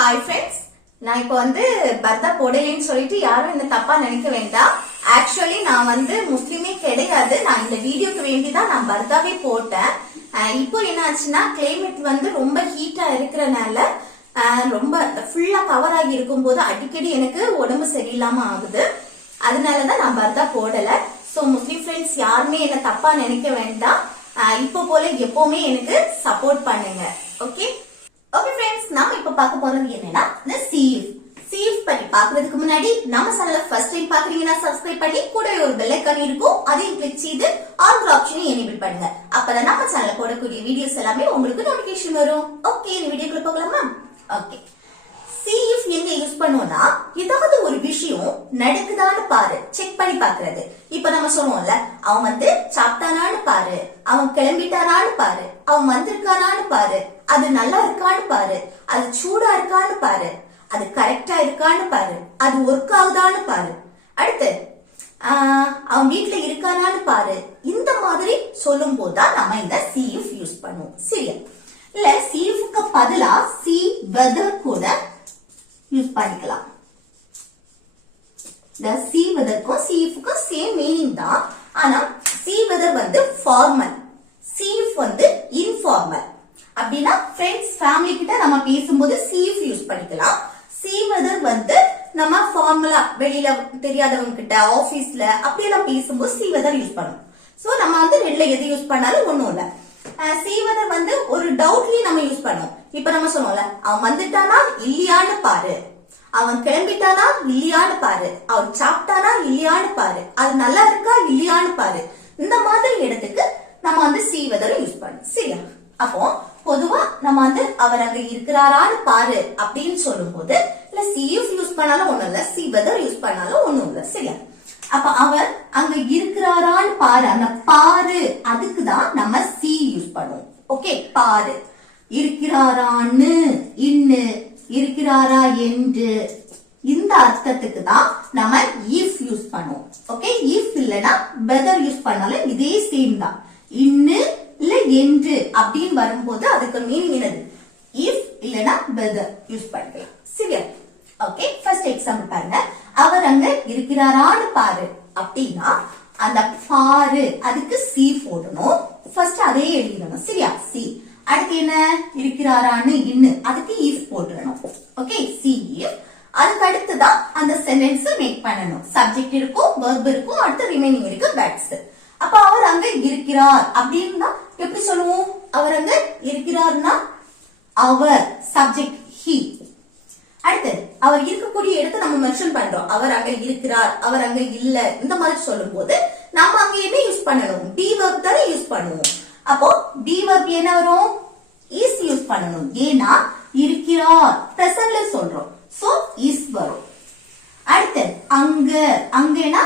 Hi friends, நான் இப்போ பர்தா போடலைன்னு சொல்லிட்டு யாரும் என்ன தப்பா நினைக்க வேண்டாம். ஆக்சுவலி நான் முஸ்லிமே கிடையாது. நான் இந்த வீடியோக்கு வேண்டிதான் நான் பர்தாவே போட்டேன். இப்போ என்ன ஆச்சுன்னா கிளைமேட் ரொம்ப ஹீட்டா இருக்கிறனால ரொம்ப ஃபுல்லா கவர் ஆகி இருக்கும் போது அடிக்கடி எனக்கு உடம்பு சரியில்லாம ஆகுது. அதனாலதான் நான் பர்தா போடல. சோ முஸ்லிம் ஃப்ரெண்ட்ஸ் யாருமே என்ன தப்பா நினைக்க வேண்டாம். இப்போ போல எப்பவுமே எனக்கு சப்போர்ட் பண்ணுங்க. ஓகே ஓகே ஃப்ரெண்ட்ஸ், நாம இப்ப பார்க்க போறது என்னன்னா இந்த சீஃப் பத்தி பாக்குறதுக்கு முன்னாடி நம்ம சேனலை ஃபர்ஸ்ட் டைம் பாக்குறீங்கன்னா சப்ஸ்கிரைப் பண்ணி கூடவே ஒரு பெல் ஐகான் இருக்கும், அதையும் கிளிக் செய்து ஆல் ஆப்ஷனையும் எனேபிள் பண்ணுங்க. அப்பதான் நம்ம சேனல்ல போடக்கூடிய வீடியோஸ் எல்லாமே உங்களுக்கு நோட்டிபிகேஷன் வரும். ஓகே, இந்த வீடியோக்குள்ள போகலாமா? ஓகே, சீஃப் எங்க யூஸ் பண்ணுவோம்னா ஏதாவது ஒரு விஷயம் நடக்குதான்னு பாரு, செக் பண்ணி பாக்குறது. இப்ப நம்ம சொல்லுவோம்ல, அவன் சாப்பிட்டானான்னு பாரு, அவன் கிளம்பிட்டானான்னு பாரு, அவன் வந்திருக்கானான்னு பாரு, அது நல்லா இருக்கான்னு பாரு, அது சூடா இருக்கான்னு பாரு, அது கரெக்டா இருக்கான்னு பாரு, அது ஒர்க் ஆகுதான்னு பாரு, அடுத்து அவன் வீட்டுல இருக்கானான்னு பாரு. இந்த மாதிரி சொல்லும் போதுதான் நம்ம இந்த சீஃப் யூஸ் பண்ணுவோம். சரியா? இல்ல சீஃப்க்கு பதிலா சி வெதர் கூட யூஸ் பண்ணிக்கலாம். இந்த சி வெதர்க்கும் சீஃப்க்கும் சேம் மீனிங் தான். ஆனா see whether formal, chief informal. அப்படின்னா ஃப்ரெண்ட்ஸ் ஃபேமிலி கிட்ட நம்ம பேசும்போது சீஃப் யூஸ் பண்ணிக்கலாம். சி வெதர் நம்ம ஃபார்மலா வெளியில தெரியாதவங்க கிட்ட ஆபீஸ்ல அப்படியெல்லாம் பேசும்போது சி வெதர் யூஸ் பண்ணுவோம். சோ நம்ம ரெண்டுல எது யூஸ் பண்ணாலும் ஒண்ணும் இல்ல. சி வெதர் ஒரு டவுட்லயும் நம்ம யூஸ் பண்ணுவோம். இப்ப நம்ம சொன்னோம்ல, அவன் வந்துட்டானா இல்லையான்னு பாரு, அவன் கிளம்பிட்டானா இல்லையான்னு பாரு, அவன் சாப்பிட்டானா இல்லையான்னு பாரு, அது நல்லா இருக்கா இல்லையான்னு பாரு. இந்த மாதிரி இடத்துக்கு நம்ம சி வெதர் யூஸ் பண்ணுவோம். சரியா? அப்போ பொதுவா நம்ம அவர் அங்க இருக்கிறாரான்னு பாரு அப்படின்னு சொல்லும் போது இல்ல சீஃப் யூஸ் பண்ணாலும் ஒண்ணும் இல்ல, சி வெதர் யூஸ் பண்ணாலும் ஒண்ணும் இல்ல. சரியா? அப்ப அவர் அங்க இருக்கிறாரான்னு பாரு, அந்த பாரு அதுக்குதான் நம்ம சி யூஸ் பண்ணுவோம். ஓகே, பாரு. இருக்கிறாரான்னு, இன்னு, இருக்கிறாரா என்று, இந்த அர்த்தத்துக்கு தான் நம்ம இஃப் யூஸ் பண்ணுவோம். ஓகே, இஃப் இல்லனா வெதர் யூஸ் பண்ணாலும் இதே சேம் தான். இன்னு இல்ல என்று அப்படின்னு வரும்போது அதுக்கு மீனிங் என்னது? இஃப் இல்லனா வெதர் யூஸ் பண்ணிக்கலாம். சரியா? ஓகே, ஃபர்ஸ்ட் எக்ஸாம்பிள் பாருங்க. அவர் அங்க இருக்கிறாரான்னு பாரு அப்படின்னா அந்த பாரு அதுக்கு சி போடணும். ஃபர்ஸ்ட் அதே எழுதிடணும். சரியா? சி. அடுத்து என்ன? இருக்கிறாரான்னு இன்னு, அதுக்கு இஃப் போட்டுறணும். Okay, see if. அதுக்கு அடுத்துதான் அந்த சென்டென்ஸ் மேக் பண்ணணும். சப்ஜெக்ட் இருக்கும், வெர்ப் இருக்கும், அடுத்து ரிமைனிங் இருக்கு வேர்ட்ஸ். அப்ப அவர் அங்க இருக்கிறார் அப்படின்னா எப்படி சொல்லுவோம்? அவர் அங்க இருக்கிறார்னா அவர், சப்ஜெக்ட் ஹி. அடுத்து அவர் இருக்கக்கூடிய இடத்தை நம்ம மென்ஷன் பண்றோம். அவர் அங்க இருக்கிறார், அவர் அங்க இல்ல, இந்த மாதிரி சொல்லும் போது நம்ம அங்க என்ன யூஸ் பண்ணணும்? பி வெர்ப் தானே யூஸ் பண்ணுவோம். அப்போ பி வெர்ப் என்ன வரும்? இஸ் யூஸ் பண்ணணும். ஏன்னா இருக்கிறார் பிரசன்ட்ல சொல்றோம். சோ இஸ் வரும். அடுத்து அங்க, அங்கனா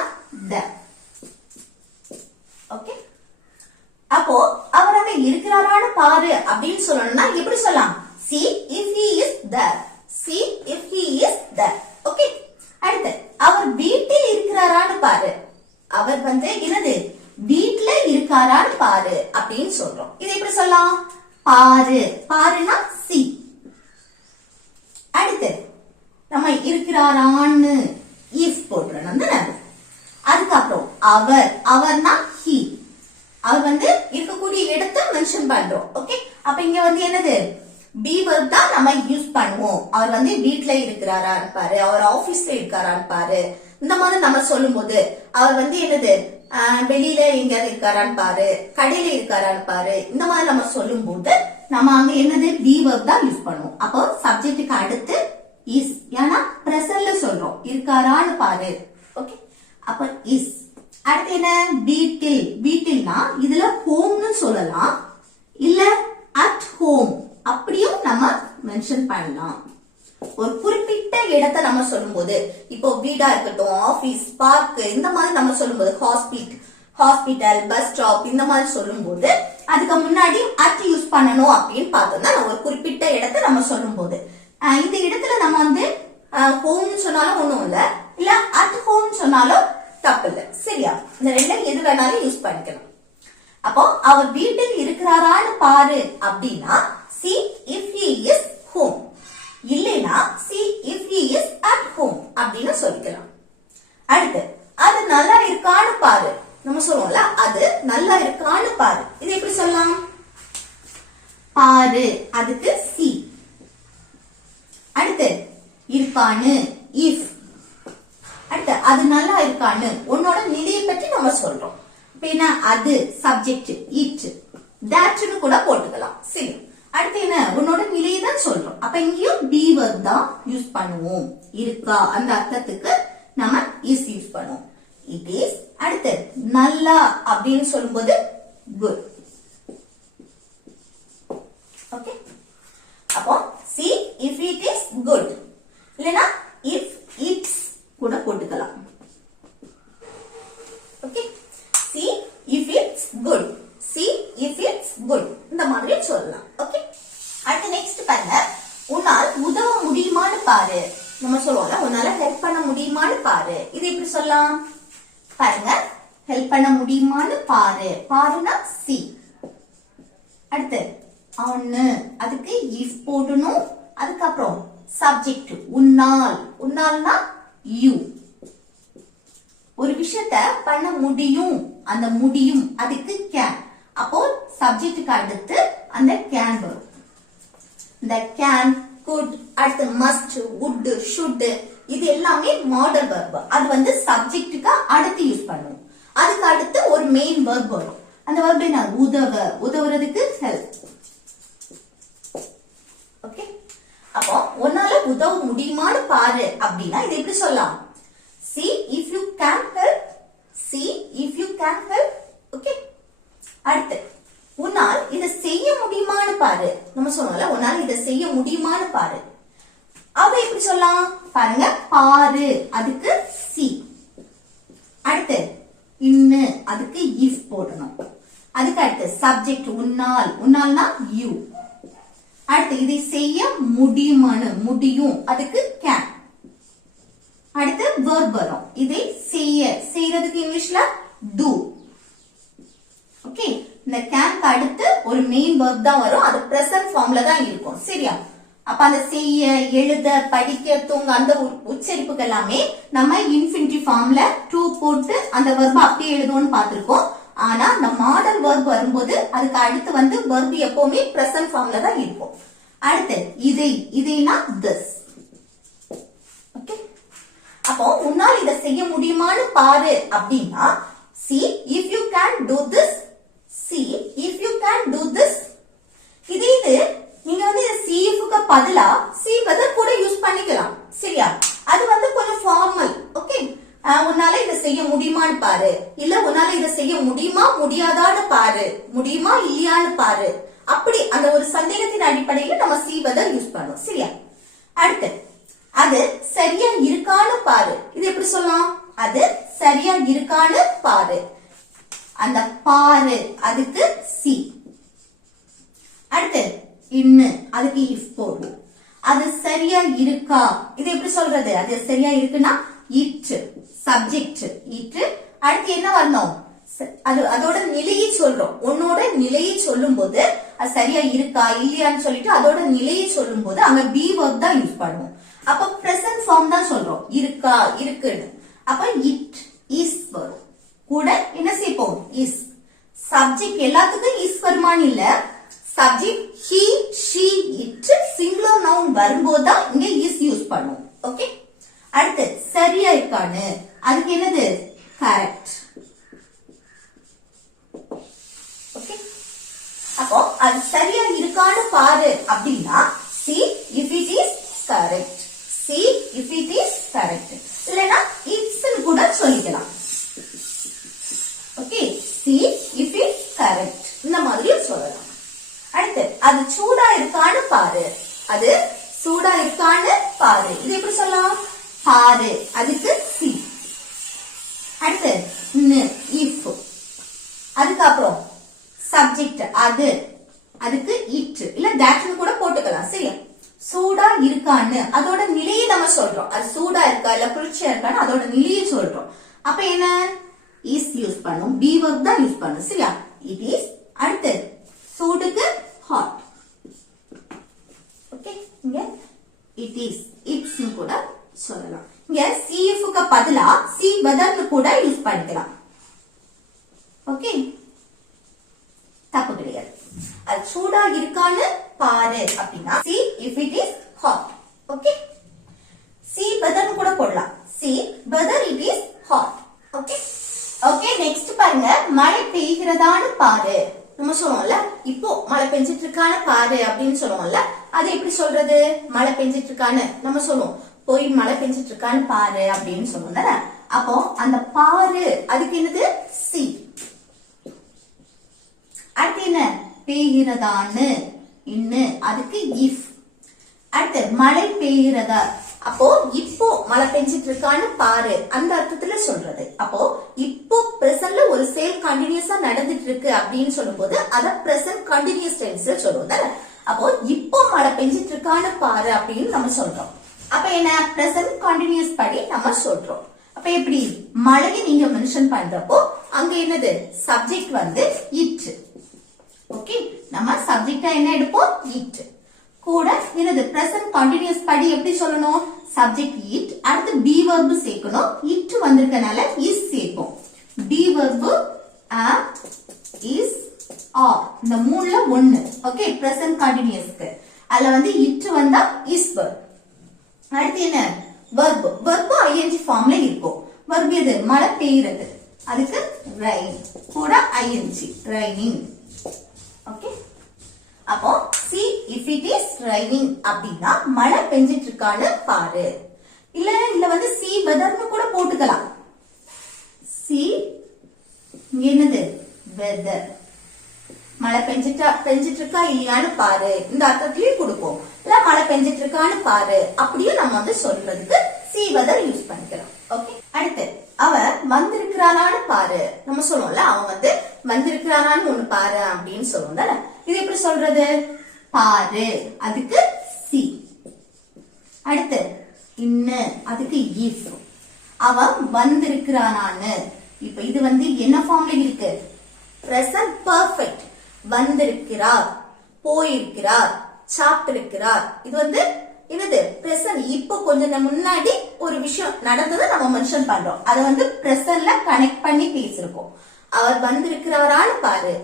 த. ஓகே, அப்போ அவர் அங்க இருக்கிறாரான்னு பாரு அப்படின்னு சொல்லணும்னா எப்படி சொல்லலாம்? See if he is there. See if he is there. Okay, அடுத்து அவர் வீட்டில் இருக்கிறாரான்னு பாரு. அவர் என்னது? வீட்டுல இருக்காரான்னு பாரு அப்படின்னு சொல்றோம். இது எப்படி சொல்லலாம்? பாரு. பாருனா சி. அடுத்து நம்ம இருக்கிறாரான்னு இஃப் போட்டுறணும். அதுக்கப்புறம் அவர், அவர்னா ஹி. அவர் இருக்கக்கூடிய இடத்தை மென்ஷன் பண்றோம். ஓகே, அப்ப இங்க என்னது? பி வெர்ப் தான் நம்ம யூஸ் பண்ணுவோம். அவர் வீட்டுல இருக்கிறாரான்னு பாரு, அவர் ஆபீஸ்ல இருக்காரான்னு பாரு. இந்த மாதிரி நம்ம சொல்லும் போது அவர் என்னது? வெளியில எங்கயாவது இருக்காரான்னு பாரு, கடையில இருக்காரான்னு பாரு. இந்த மாதிரி நம்ம சொல்லும் போது நம்ம அங்க என்னது? பி வெர்ப் தான் யூஸ் பண்ணுவோம். அப்போ சப்ஜெக்டுக்கு அடுத்து இஸ், ஏன்னா பிரசன்ட்ல சொல்றோம். இருக்காரான்னு பாரு. ஓகே, அப்ப இஸ். அடுத்து என்ன? வீட்டில். வீட்டில்னா இதுல ஹோம்னு சொல்லலாம், இல்ல அட் ஹோம் அப்படியும் நம்ம மென்ஷன் பண்ணலாம். ஒரு குறிப்பிட்ட இடத்தை நம்ம சொல்லும் போது, இப்போ வீடா இருக்கட்டும், ஆபீஸ், பார்க், இந்த மாதிரி நம்ம சொல்லும் போது, ஹாஸ்பிட்டல், பஸ் ஸ்டாப், இந்த மாதிரி சொல்லும் போது அதுக்கு முன்னாடி அட் யூஸ் பண்ணணும் அப்படின்னு பார்த்தோம்னா ஒரு குறிப்பிட்ட இடத்தை நம்ம சொல்லும் போது இந்த இடத்துல நம்ம ஹோம் சொன்னாலும் ஒண்ணும் இல்ல அட் ஹோம் சொன்னாலும் தப்பு இல்ல. சரியா? இந்த ரெண்டுல எது வேணாலும் யூஸ் பண்ணிக்கலாம். அப்போ அவர் வீட்டில் இருக்கிறாரான்னு பாரு அப்படின்னா see if he is home. இல்லைனா அப்படின்னு சொல்லிக்கலாம். அடுத்து அது நல்லா இருக்கான்னு பாரு. நம்ம சொல்லுவோம்ல அது நல்லா இருக்கான்னு பாரு. இது எப்படி சொல்லலாம்? பாரு அதுக்கு சி. அடுத்து இருக்கான்னு இஃப். அடுத்து அது நல்லா இருக்கான்னு உன்னோட நிலையை பற்றி நம்ம சொல்றோம். என்ன அது சப்ஜெக்ட் இட் தட்னு கூட போட்டுக்கலாம். சரி, அடுத்து என்ன உன்னோட நிலையை தான் சொல்றோம். அப்ப இங்கேயும் பி வெர்ப் தான் யூஸ் பண்ணுவோம். இருக்கா அந்த அர்த்தத்துக்கு நம்ம இஸ் யூஸ் பண்ணுவோம். It is. அடுத்து நல்லா அப்படின்னு சொல்லும்போது குட். ஓகே, அப்போ see if it is good இல்லனா if it's கூட போட்டுக்கலாம். Okay, see if it's good, see if it's good இந்த மாதிரி சொல்லலாம். ஓகே, அடுத்து நெக்ஸ்ட் பாருங்க. உன்னால் உதவ முடியுமான்னு பாரு. நம்ம சொல்லுவோம்ல உன்னால ஹெல்ப் பண்ண முடியுமான்னு பாரு. இது எப்படி சொல்லலாம்? பாருங்க, ஹெல்ப் பண்ண முடியுமான்னு பாரு. பாருனா see. அடுத்து ஒன்னு அதுக்கு இஃப் போடணும். அதுக்கப்புறம் சப்ஜெக்ட் உன்னால். உன்னால்னா யூ. ஒரு விஷயத்த பண்ண முடியும், அந்த முடியும் அதுக்கு கேன். அப்போ சப்ஜெக்டுக்கு அடுத்து அந்த கேன் வரும். இந்த கேன், குட், அடுத்து மஸ்ட், வுட், ஷுட் இது எல்லாமே மாடல் வெர்ப். அது வந்து சப்ஜெக்டுக்கு அடுத்து யூஸ் பண்ணுவோம். அதுக்கு அடுத்து ஒரு மெயின் வெர்ப் வரும். அந்த வெர்ப் என்ன? உதவ. உதவுறதுக்கு ஹெல்ப். ஓகே, அப்போ உன்னால உதவ முடியுமான்னு பாரு அப்படின்னா இது எப்படி சொல்லலாம்? see if you can help, see if you can help. Okay, அடுத்து உன்னால் இத செய்ய முடியுமான்னு பாரு. நம்ம சொன்னோம்ல உன்னால இத செய்ய முடியுமான்னு பாரு. அத எப்படி சொல்லலாம்? பாருங்க, பாரு அதுக்கு see. அடுத்து இன்னு அதுக்கு if போடணும். அதுக்கு அடுத்து சப்ஜெக்ட் உன்னால். உன்னால்னா you. அடுத்து இதை செய்ய முடியுமான்னு முடியும் அதுக்கு கேன். அடுத்து verb வரும். இதை செய்ய. செய்யறதுக்கு இங்கிலீஷ்ல do. ஓகே, இந்த கேன்க்கு அடுத்து ஒரு மெயின் verb தான் வரும். அது present formல தான் இருக்கும். சரியா? அப்ப அந்த செய்ய, எழுத, படிக்க, தூங்க அந்த உச்சரிப்புகள் எல்லாமே நம்ம இன்ஃபினிட்டிவ் ஃபார்ம்ல டு போட்டு அந்த verb அப்படியே எழுதுவோம்னு பார்த்திருக்கோம். ஆனா இந்த மாடல் verb வரும்போது அதுக்கு அடுத்து வந்து verb எப்பவுமே present formல தான் இருக்கும். அடுத்து இதை. இதைனா this. ஓகே, அப்போ உன்னால் இத செய்ய முடியுமான்னு பாரு அப்படின்னா see if you can do this, see if you can do this. இது நீங்க வந்து see if க்கு பதிலா see whether கூட யூஸ் பண்ணிக்கலாம். சரியா? அது வந்து கொஞ்சம் ஃபார்மல். ஓகே, உன்னால இத செய்ய முடியுமான்னு பாரு, இல்ல உன்னால இத செய்ய முடியுமா முடியாதான்னு பாரு, முடியுமா இல்லையான்னு பாரு. அப்படி அந்த ஒரு சந்தேகத்தின் அடிப்படையில் நம்ம see whether யூஸ் பண்ணுவோம். சரியா? அடுத்து அது சரியா இருக்கான்னு பாரு. இது எப்படி சொல்லலாம்? அது சரியா இருக்கான்னு பாரு. அந்த பாரு அதுக்கு see. அடுத்து இன்னு அதுக்கு if போடுவோம். அது சரியா இருக்கா. இது எப்படி சொல்றது? அது சரியா இருக்குன்னா it சப்ஜெக்ட் it. அடுத்து என்ன வரணும்? அதோட நிலையை சொல்றோம். உன்னோட நிலையை சொல்லும் போது அது சரியா இருக்கா இல்லையான்னு சொல்லிட்டு அதோட நிலையை சொல்லும் போது அங்க be verb தான் யூஸ் பண்ணுவோம். அப்ப present form தான் சொல்றோம். இருக்கா இருக்குன்னு. அப்ப it is வரும். கூட என்ன சேர்ப்போம்? is. சப்ஜெக்ட் எல்லாத்துக்கும் is வருமானு இல்ல. Subject he, she, it singular noun வரும்போது தான் இங்க is யூஸ் பண்ணுவோம். ஓகே, அடுத்து சரியா இருக்கான்னு அதுக்கு என்னது? கரெக்ட். ஓகே, அப்போ அது சரியா இருக்கான்னு பாரு அப்படின்னா see if it is correct, see if it is correct. இல்லனா it's கூட சொல்லிக்கலாம். Okay, see if it's correct இந்த மாதிரி சொல்லலாம். அடுத்து அது சூடா இருக்கான்னு பாரு. அது சூடா இருக்கான்னு பாரு. இது எப்படி சொல்லலாம்? பாரு அதுக்கு see. அடுத்து if. அதுக்கப்புறம் சப்ஜெக்ட் அது அதுக்கு it இல்ல that கூட போட்டுக்கலாம். சரியா? சூடா இருக்கான்னு அதோட நிலையை நம்ம சொல்றோம். அது சூடா இருக்கா இல்ல குளிர்ச்சியா இருக்கான்னு அதோட நிலையை சொல்றோம். அப்ப என்ன? is யூஸ் பண்ணும். be verb தான் யூஸ் பண்ணும். சரியா? it is. அடுத்து சூடுக்கு hot. ஓகே, இங்க it is, it's கூட சொல்லலாம். இங்க CFக்கு பதிலா see whether கூட யூஸ் பண்ணிக்கலாம். ஓகே, தப்பு கிடையாது. அது சூடா இருக்கான்னு பாரு அப்படின்னா see if it is hot. Okay, see whether கூட போடலாம். see whether it is hot. Okay okay, next பாருங்க, மழை பெய்கிறதான்னு பாரு. நம்ம சொல்லுவோம்ல, இப்போ மழை பெஞ்சிட்டு இருக்கான்னு பாரு அப்படின்னு சொல்லுவோம்ல, அது எப்படி சொல்றது? மழை பெஞ்சிட்டு இருக்கான்னு நம்ம சொல்லுவோம், போய் மழை பெஞ்சிட்டு இருக்கான்னு பாரு அப்படின்னு சொல்லுவோம் தானே. அப்போ அந்த பாரு அதுக்கு என்னது? see. அடுத்து என்ன? பெய்கிறதான்னு இன்னு, அதுக்கு if. அடுத்து மழை பெய்கிறதா, அப்போ இப்போ மழை பெஞ்சிட்டு இருக்கான்னு பாரு அந்த அர்த்தத்துல சொல்றது. அப்போ இப்போ பிரசன்ட்ல ஒரு செயல் கண்டினியூஸா நடந்துட்டு இருக்கு அப்படின்னு சொல்லும்போது அத பிரசன்ட் கண்டினியூஸ் டென்ஸ்ல சொல்லுவோம் தானே. அப்போ இப்போ மழை பெஞ்சிட்டு இருக்கான்னு பாரு அப்படின்னு நம்ம சொல்றோம். அப்ப என்ன? பிரசன்ட் கண்டினியூஸ் படி நம்ம சொல்றோம். அப்ப எப்படி? மழையை நீங்க மென்ஷன் பண்றப்போ அங்க என்னது? சப்ஜெக்ட் வந்து இட். ஓகே, நம்ம சப்ஜெக்டா என்ன எடுப்போம்? இட். கூட என்னது? பிரசன்ட் கண்டினியூஸ் படி எப்படி சொல்லணும்? சப்ஜெக்ட் இட், அடுத்து பி வெர்ப் சேர்க்கணும். இட் வந்திருக்கனால இஸ் சேர்ப்போம். B verb am, is, are, இந்த மூணுல ஒன்னு. ஓகே, பிரசன்ட் கண்டினியூஸ்க்கு அதுல வந்து இட் வந்தா இஸ் வெர்ப். அடுத்து என்ன? வெர்ப். வெர்ப் ing ஃபார்ம்ல இருக்கும். வெர்ப் எது? மழை பெய்யுறது, அதுக்கு rain, கூட ing, raining. ஓகே, அப்போ see if it is raining அப்படின்னா மழை பெஞ்சிட்டு இருக்கான்னு பாரு. இல்ல வந்து see whether கூட போட்டுக்கலாம். see என்னது? weather, மழை பெஞ்சிட்டு இருக்கா இல்லையான்னு பாரு இந்த அர்த்தத்திலயும் கொடுப்போம். இல்ல மழை பெஞ்சிட்டு இருக்கான்னு பாரு அப்படியும் நம்ம வந்து சொல்றதுக்கு see whether யூஸ் பண்ணிக்கலாம். ஓகே, அடுத்து அவ வந்திருக்கிறானான்னு பாரு. நம்ம சொல்லுவோம்ல, அவன் வந்து வந்திருக்கிறானான்னு ஒண்ணு பாரு அப்படின்னு சொல்லுவோம் தானே. இது எப்படி சொல்றது? பாரு, அதுக்கு see. அடுத்து இன்னு, அதுக்கு if. அவன் வந்திருக்கிறானான்னு, இப்ப இது வந்து என்ன ஃபார்ம்ல இருக்கு? Present perfect. வந்திருக்கிறார், போயிருக்கிறார், சாப்பிட்டிருக்கிறார். இது வந்து என்னது? பிரசன்ட். இப்போ கொஞ்சம் முன்னாடி ஒரு விஷயம் நடந்ததை நம்ம மென்ஷன் பண்றோம், அதை வந்து பிரசன்ட்ல கனெக்ட் பண்ணி பேசிருக்கோம். அவர் வந்திருக்கிறாரான்னு பாரு.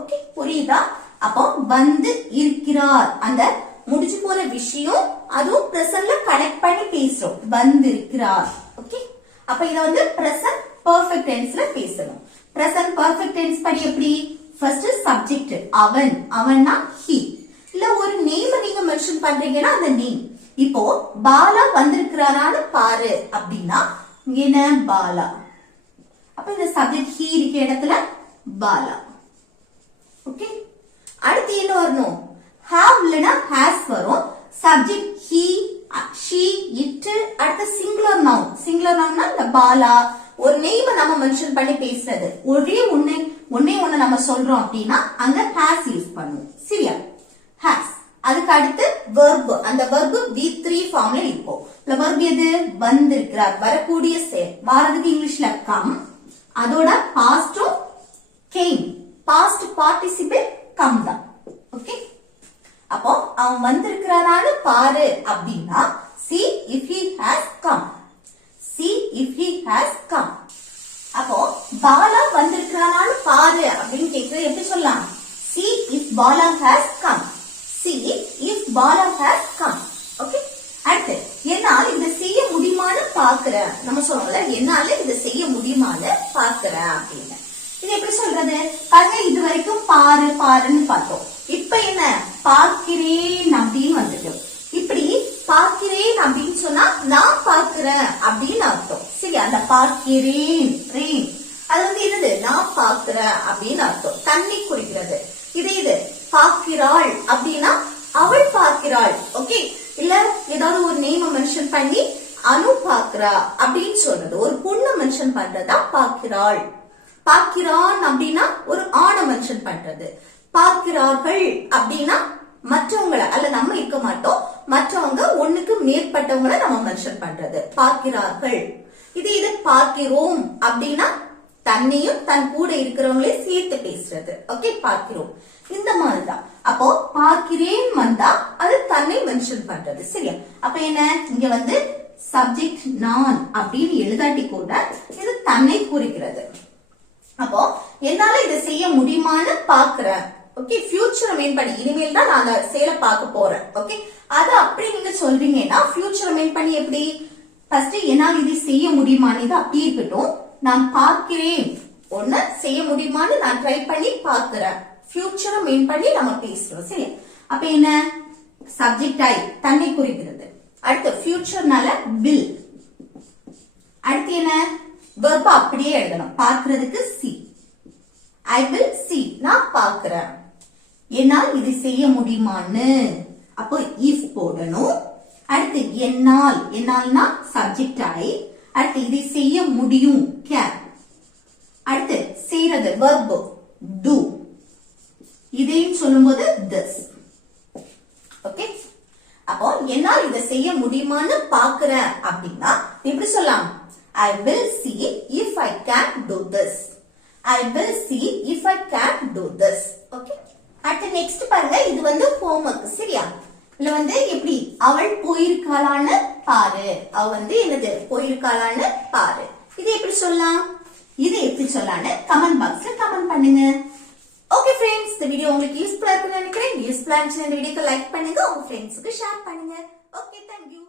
ஓகே, புரியுதா? அப்போ வந்து இருக்கிறார், அந்த முடிச்சு போற விஷயம் அதுவும் பிரசன்ட்ல கனெக்ட் பண்ணி பேசுறோம். வந்திருக்கிறார். ஓகே, அப்ப இத வந்து பிரசன்ட் பெர்ஃபெக்ட் டென்ஸ்ல பேசணும். பிரசன்ட் பெர்ஃபெக்ட் டென்ஸ் படி எப்படி? ஃபர்ஸ்ட் சப்ஜெக்ட் அவன், அவன்னா he. இல்ல ஒரு நேம் நீங்க மென்ஷன் பண்றீங்கன்னா அந்த நேம். இப்போ பாலா வந்திருக்கிறாரான்னு பாரு அப்படின்னா என்ன? பாலா. அப்ப இந்த சப்ஜெக்ட் he இருக்க இடத்துல பாலா. ஓகே, அடுத்து என்ன வரணும்? have இல்லனா has வரும். Subject he, she, it. அடுத்து சிங்குலர் நவுன். சிங்குலர் நவுன்னா இந்த பாலா. ஒரு நேம் நம்ம மென்ஷன் பண்ணி பேசுறது, ஒரே ஒண்ணு நம்ம சொல்றோம் அப்படின்னா அங்க has யூஸ் பண்ணுவோம். சரியா? has. அதுக்கு அடுத்து verb. அந்த verb V3 ஃபார்ம்ல இருக்கும். இந்த verb எது? வந்திருக்கிறார், வரக்கூடிய செயல். வாரதுக்கு இங்கிலீஷ்ல come. அதோட பாஸ்டும் came. பாஸ்ட் பார்ட்டிசிபிள் come தான். ஓகே, அப்போ அவன் வந்திருக்கிறாரான்னு பாரு அப்படின்னா see if he has come. see if he has come. அப்போ பாலா வந்திருக்கிறாரான்னு பாரு அப்படின்னு கேக்குறது எப்படி சொல்லலாம்? see if Bala has come. see if Bala has come. Okay, அடுத்து என்னால இத செய்ய முடியுமான்னு பாக்குறேன். நம்ம சொல்றோம்ல, என்னால இத செய்ய முடியுமான்னு பாக்குறேன் அப்படின்னு. இது எப்படி சொல்றது? பாருங்க, இது வரைக்கும் பாரு பாருன்னு பார்த்தோம். இப்ப என்ன? பார்க்கிறேன் அப்படின்னு வந்துட்டு. இப்படி பார்க்கிறேன் அப்படின்னு சொன்னா நான் பார்க்கிறேன் அப்படின்னு அர்த்தம். சரி, அந்த பார்க்கிறேன் ரேன் அது வந்து என்னது? நான் பார்க்கிறேன் அப்படின்னு அர்த்தம். தண்ணி குடிக்கிறது. இது பார்க்கிறாள் அப்படின்னா அவள் பார்க்கிறாள். ஓகே, இல்ல ஏதாவது ஒரு நேம் மென்ஷன் பண்ணி அனு பார்க்கிறா அப்படின்னு சொல்றது. ஒரு பொண்ணு மென்ஷன் பண்றதா பார்க்கிறாள். பார்க்கிறான் அப்படின்னா ஒரு ஆணை மென்ஷன் பண்றது. பார்க்கிறார்கள் அப்படின்னா மற்றவங்களை, அல்ல நம்ம இருக்க மாட்டோம், மற்றவங்க ஒண்ணுக்கு மேற்பட்டவங்களை நம்ம மென்ஷன் பண்றது. பார்க்கிறார்கள். இது பார்க்கிறோம் அப்படின்னா தன்னையும் தன் கூட இருக்கிறவங்களே சேர்த்து பேசுறது. ஓகே, பார்க்கிறோம். இந்த மாதிரிதான். அப்போ பார்க்கிறேன் வந்தா அது தன்னை மென்ஷன் பண்றது. சரியா? அப்ப என்ன? இங்க வந்து சப்ஜெக்ட் நான் அப்படின்னு எழுதாட்டி கூட இது தன்னை குறிக்கிறது. அப்போ என்னால இதை செய்ய முடியுமான்னு பாக்குறேன். ஓகே, ஃபியூச்சர் மீன் பண்ணி இனிமேல் தான் நான் அந்த செயலை பார்க்க போறேன். ஓகே, அது அப்படி நீங்க சொல்றீங்கன்னா ஃபியூச்சர் மீன் பண்ணி எப்படி ஃபர்ஸ்ட் என்னால் இதை செய்ய முடியுமான்னு இது அப்படி இருக்கட்டும். நான் பார்க்கிறேன், ஒண்ணு செய்ய முடியுமான்னு நான் ட்ரை பண்ணி பார்க்கிறேன். ஃபியூச்சரை மீன் பண்ணி நம்ம பேசுறோம். சரி, அப்ப என்ன சப்ஜெக்ட் ஐ தன்னை குறிக்கிறது. அடுத்து ஃபியூச்சர்னால வில். அடுத்து என்ன வெர்ப அப்படியே எழுதணும். பார்க்கிறதுக்கு see. I will see, நான் பார்க்கிறேன். என்னால் இது செய்ய முடியுமான்னு அப்போ if போடணும். அடுத்து என்னால், என்னால்னா சப்ஜெக்ட் ஐ. அடுத்து இதை செய்ய முடியும் can. அடுத்து செய்யறது verb do. இதையும் சொல்லும்போது this. ஓகே, அப்போ என்னால் இதை செய்ய முடியுமான்னு பாக்குறேன் அப்படின்னா எப்படி சொல்லலாம்? I will see if I can do this. I will see if I can do this. Okay. அடுத்து நெக்ஸ்ட் பாருங்க, இது வந்து ஹோம்வொர்க். சரியா? இதுல வந்து எப்படி அவள் போயிருக்காளான்னு பாரு. அவ வந்து என்னது போயிருக்காளான்னு பாரு. இது எப்படி சொல்லலாம்? இது எப்படி சொல்லலாம்னு கமெண்ட் பாக்ஸ்ல கமெண்ட் பண்ணுங்க. ஓகே ஃப்ரெண்ட்ஸ், இந்த வீடியோ உங்களுக்கு யூஸ்ஃபுல்லா இருக்குன்னு நினைக்கிறேன். யூஸ்ஃபுல்லா இருந்துச்சுன்னா இந்த வீடியோக்கு லைக் பண்ணுங்க, உங்க ஃப்ரெண்ட்ஸ்க்கு ஷேர் பண்ணுங்க. Okay, thank you.